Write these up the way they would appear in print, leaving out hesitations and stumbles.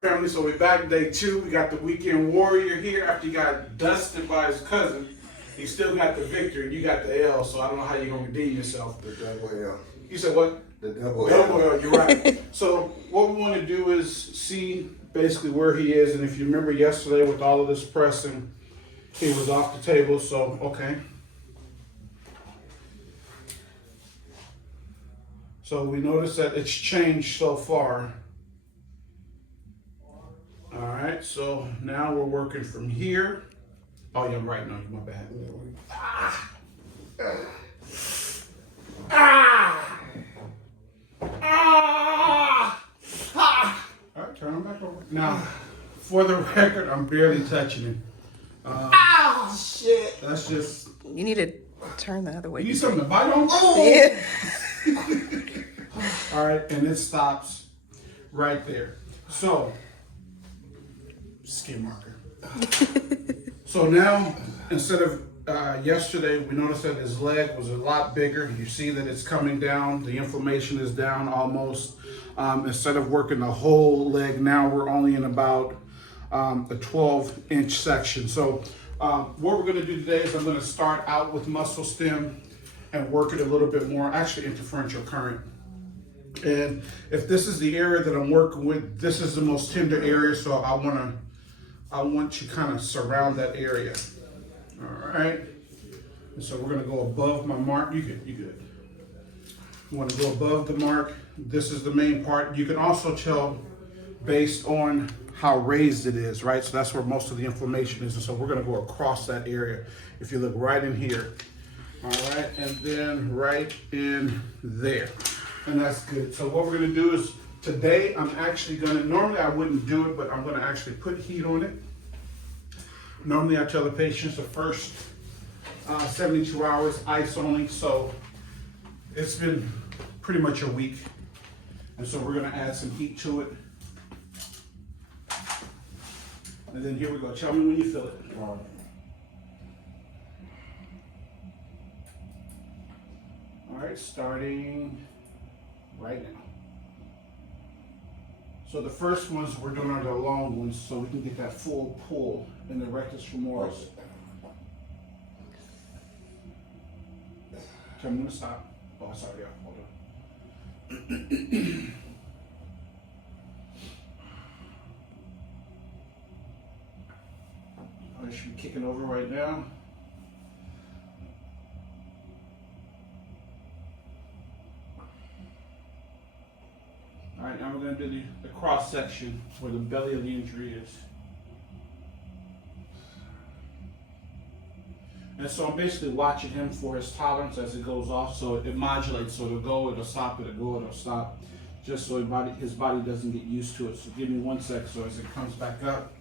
Family, so we're back day 2. We got the weekend warrior here after he got dusted by his cousin. He still got the victory. You got the L, so I don't know how you're going to redeem yourself. The double L. You said what? The double L, you're right. So what we want to do is see basically where he is. And if you remember yesterday with all of this pressing, he was off the table. So, okay. So we notice that it's changed so far. All right, so now we're working from here. Oh, yeah, I'm right now. My bad. Ah! Ah! Ah! Ah! All right, turn him back over. Now, for the record, I'm barely touching him. Shit. That's just. You need to turn the other way. You need something to bite on? Yeah. All right, and it stops right there. So, skin marker. So now, instead of yesterday, we noticed that his leg was a lot bigger. You see that it's coming down. The inflammation is down almost. Instead of working the whole leg, now we're only in about a 12-inch section. So what we're going to do today is I'm going to start out with muscle stem and work it a little bit more, actually interferential current. And if this is the area that I'm working with, this is the most tender area, so I want you kind of surround that area. All right. And so we're going to go above my mark. You good. You want to go above the mark. This is the main part. You can also tell based on how raised it is, right? So that's where most of the inflammation is. And so we're going to go across that area. If you look right in here. All right. And then right in there. And that's good. So what we're going to do is today I'm actually going to, normally I wouldn't do it, but I'm going to actually put heat on it. Normally I tell the patients the first 72 hours ice only. So it's been pretty much a week. And so we're going to add some heat to it. And then here we go. Tell me when you feel it. All right, starting right now. So the first ones we're doing are the long ones, so we can get that full pull in the rectus femoris. Tell me when to stop. Oh, sorry, yeah, hold on. I should be kicking over right now. All right, now we're going to do the cross section where the belly of the injury is. And so I'm basically watching him for his tolerance as it goes off. So it modulates, so it'll go, it'll stop, it'll go, it'll stop. Just so his body doesn't get used to it. So give me 1 sec so as it comes back up.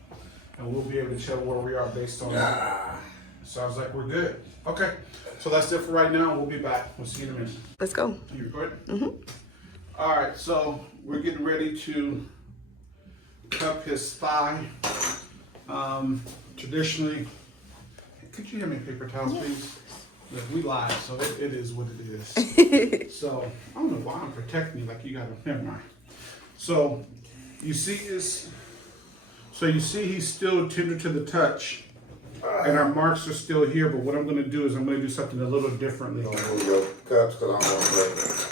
And we'll be able to tell where we are based on that. Sounds like we're good. Okay, so that's it for right now. We'll be back. We'll see you in a minute. Let's go. You recording? Mm-hmm. All right, so we're getting ready to cup his thigh. Traditionally, could you hand me paper towels, please? Look, we live, so it is what it is. So I don't know why I'm protecting you like you got a memory. So you see he's still tender to the touch, and our marks are still here. But what I'm going to do is I'm going to do something a little differently. You gonna move your cups because I don't want to break them.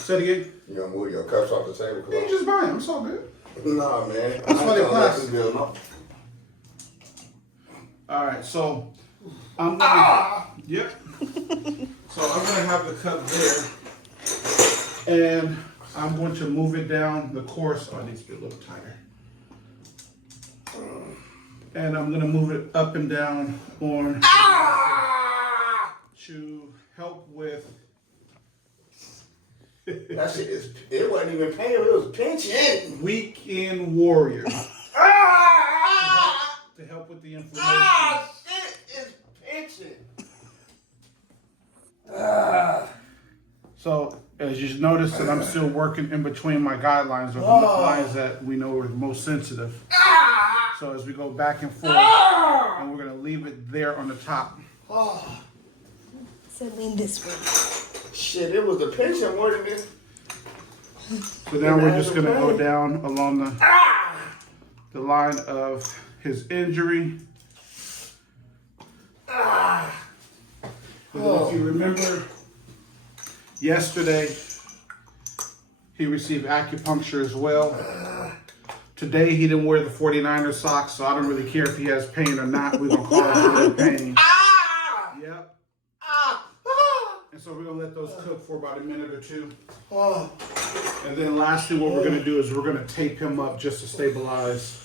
Say it again. You gonna move your cups off the table? You just buy them. It's all good. Nah, man. That's why they plastic. Good. All right, so I'm gonna. Yep. So I'm gonna have the cup there, and I'm going to move it down the course. Oh, it needs to be a little tighter. And I'm gonna move it up and down on to help with. That shit is. It wasn't even painful. It was pinching. Weekend warrior. To help with the inflammation. Shit is pinching. So as you notice that I'm still working in between my guidelines or the lines that we know are the most sensitive. So as we go back and forth, and we're gonna leave it there on the top. So lean this way. Shit, it was the pinching more than this. So now we're just gonna go down along the line of his injury. But if you remember, yesterday he received acupuncture as well. Today he didn't wear the 49er socks, so I don't really care if he has pain or not. We're gonna call it pain. Yep. And so we're gonna let those cook for about a minute or two. And then lastly, what we're gonna do is we're gonna tape him up just to stabilize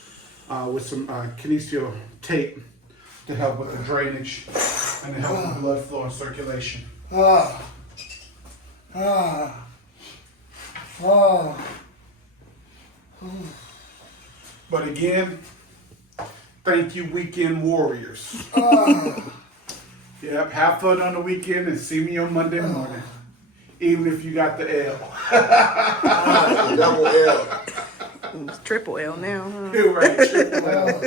with some kinesio tape to help with the drainage and to help with blood flow and circulation. But again, thank you, weekend warriors. Yep, have fun on the weekend and see me on Monday morning. Even if you got the L. Double L. It's triple L now, huh? You're right, triple L.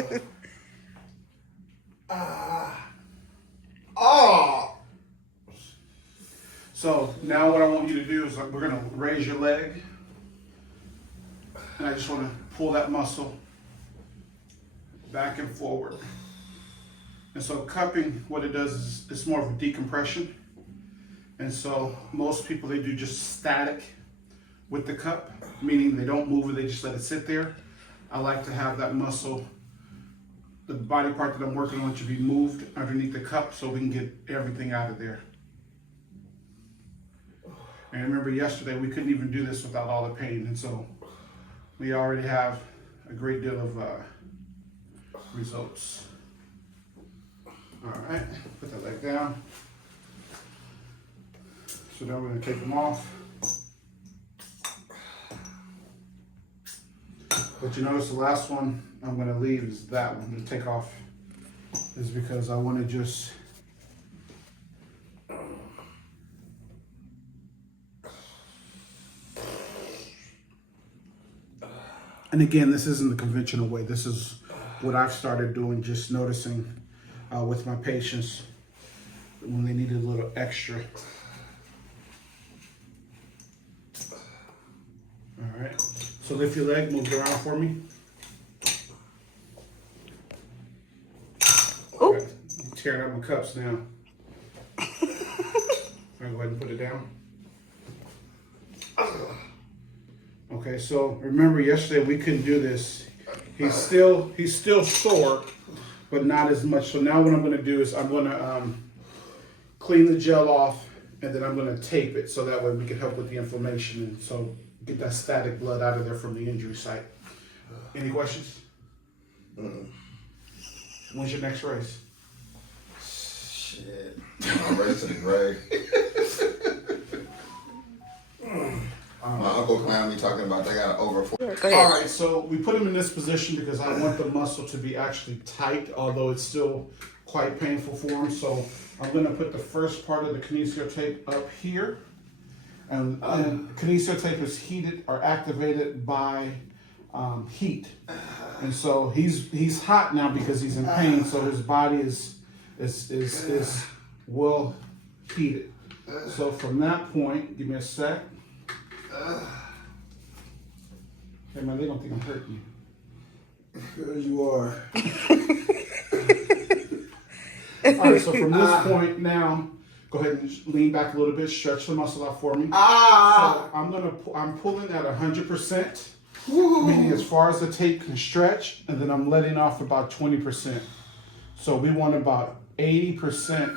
So now what I want you to do is we're going to raise your leg. And I just want to pull that muscle back and forward. And so cupping, what it does is it's more of a decompression. And so most people, they do just static with the cup, meaning they don't move it, they just let it sit there. I like to have that muscle, the body part that I'm working on, to be moved underneath the cup so we can get everything out of there. And remember yesterday, we couldn't even do this without all the pain. And so we already have a great deal of results. All right, put that leg down. So now we're gonna take them off. But you notice the last one I'm gonna leave is that one, the takeoff, is because I wanna just and again, this isn't the conventional way. This is what I've started doing, just noticing with my patients when they need a little extra. All right, so lift your leg, move it around for me. Oh. Okay. Tearing up my cups now. I'll go ahead and put it down. Okay, so remember yesterday we couldn't do this. He's still sore, but not as much. So now what I'm gonna do is I'm gonna clean the gel off, and then I'm gonna tape it so that way we can help with the inflammation and so get that static blood out of there from the injury site. Any questions? When's your next race? Shit. I'm race to the grave. My uncle clown me talking about they got over 4. Go ahead. All right, so we put him in this position because I want the muscle to be actually tight, although it's still quite painful for him. So I'm gonna put the first part of the kinesio tape up here. And kinesio tape is heated or activated by heat. And so he's hot now because he's in pain, so his body is well heated. So from that point, give me a sec. Hey man, they don't think I'm hurting you. Here you are. All right, so from this point now, go ahead and lean back a little bit, stretch the muscle out for me. So I'm pulling at 100%, meaning as far as the tape can stretch, and then I'm letting off about 20%. So we want about 80%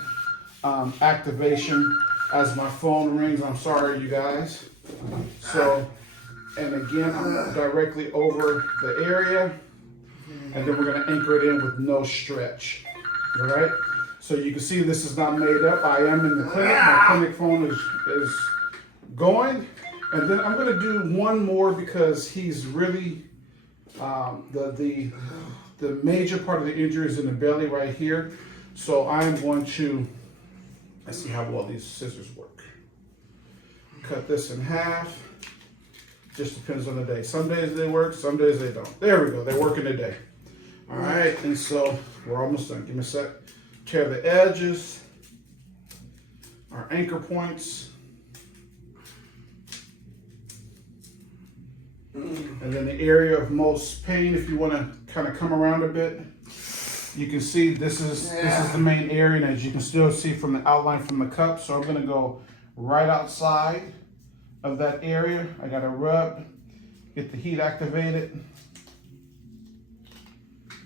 activation. As my phone rings, I'm sorry, you guys. So, and again, I'm directly over the area, and then we're gonna anchor it in with no stretch. All right. So you can see this is not made up. I am in the clinic. My clinic phone is going. And then I'm gonna do one more because he's really, the major part of the injury is in the belly right here. So I'm going to, let's see how well these scissors work. Cut this in half. Just depends on the day. Some days they work, some days they don't. There we go, they're working today. All right, and so we're almost done. Give me a sec. Tear the edges, our anchor points. And then the area of most pain, if you want to kind of come around a bit, you can see this is the main area, and as you can still see from the outline from the cup. So I'm gonna go right outside of that area. I gotta rub, get the heat activated.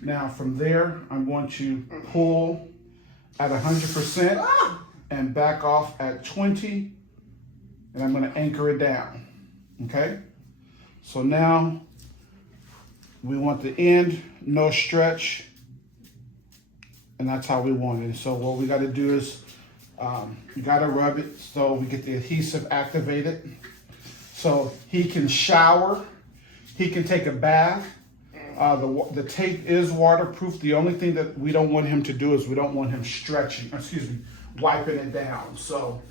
Now from there, I'm going to pull at 100% and back off at 20, and I'm gonna anchor it down, okay? So now we want the end, no stretch, and that's how we want it. So what we gotta do is, you gotta rub it so we get the adhesive activated. So he can shower, he can take a bath. The tape is waterproof. The only thing that we don't want him to do is we don't want him wiping it down. So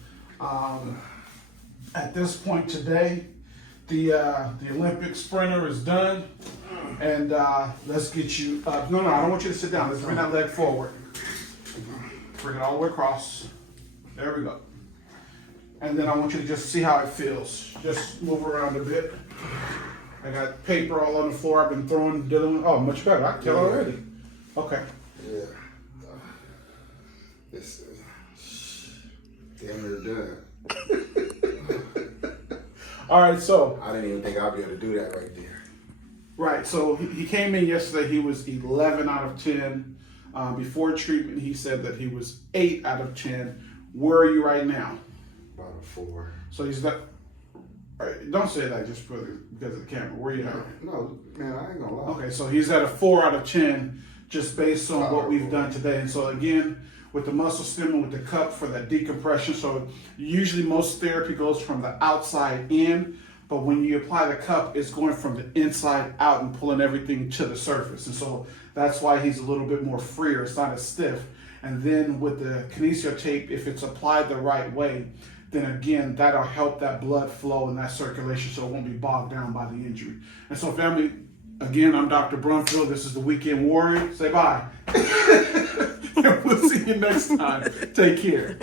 at this point today, the Olympic sprinter is done, and let's get you up. No, I don't want you to sit down. Let's bring that leg forward. Bring it all the way across. There we go. And then I want you to just see how it feels. Just move around a bit. I got dealing on the floor. I've been dealing with. Oh, much better. I can tell already. Okay. Yeah. This is damn near done. All right, so. I didn't even think I'd be able to do that right there. Right, so he came in yesterday. He was 11 out of 10. Before treatment, he said that he was 8 out of 10. Where are you right now? About a 4. So he's not. All right, don't say that just because of the camera. Where are you at? No, man, I ain't gonna lie. Okay, so he's at a 4 out of 10 just based on what we've done today. And so again, with the muscle stim, with the cup for that decompression. So usually most therapy goes from the outside in, but when you apply the cup, it's going from the inside out and pulling everything to the surface. And so that's why he's a little bit more freer. It's not as stiff. And then with the kinesio tape, if it's applied the right way, then again, that'll help that blood flow and that circulation so it won't be bogged down by the injury. And so family, again, I'm Dr. Brumfield. This is the Weekend Warrior. Say bye. And we'll see you next time. Take care.